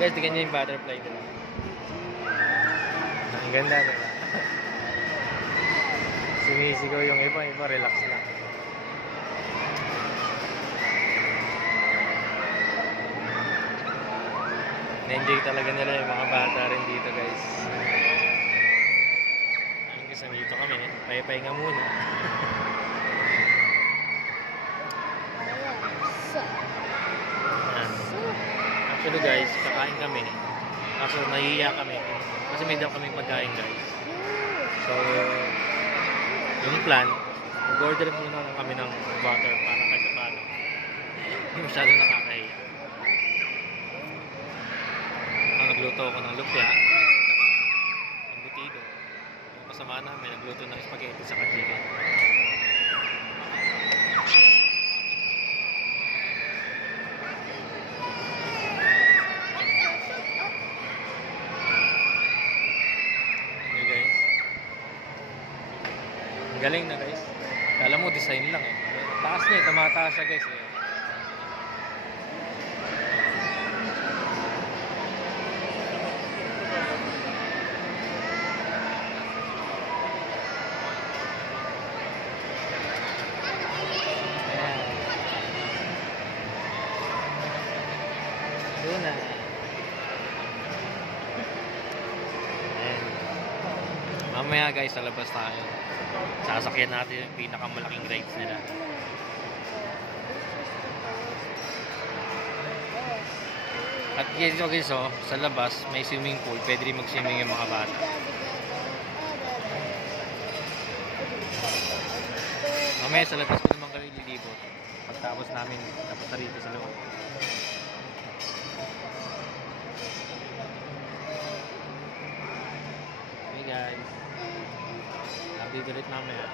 Guys, tignan nyo yung butterfly nila. Ang ganda nila. Sumisigaw yung iba, relax lang. Na-enjoy talaga nila yung mga bata rin dito, guys. Ayun guys, nandito kami. Pahinga muna. Actually guys, kakain kami. Kaso nahihiya kami. Kasi may daw kaming pagkain guys. So, yung plan, mag-order muna lang kami ng water para kahit paano. Hindi masyadong nakakahiya. Nagluto ako ng lupya, saka embutido. Yung kasama namin, nagluto ng spaghetti saka chicken. Galing na guys. Kala mo design lang eh. Taas niya, tumataas siya guys eh. Ayan. Doon na. Ayan. Mamaya guys, sa labas tayo. Sasakyan natin yung pinakamalaking rides nila. At dito guys oh, sa labas may swimming pool. Pwede rin mag-swimming yung mga bata. Mamaya sa labas ko naman kami lilibot. Pagtapos namin tapos na rito sa loob. Hey guys. Update ulit mamaya.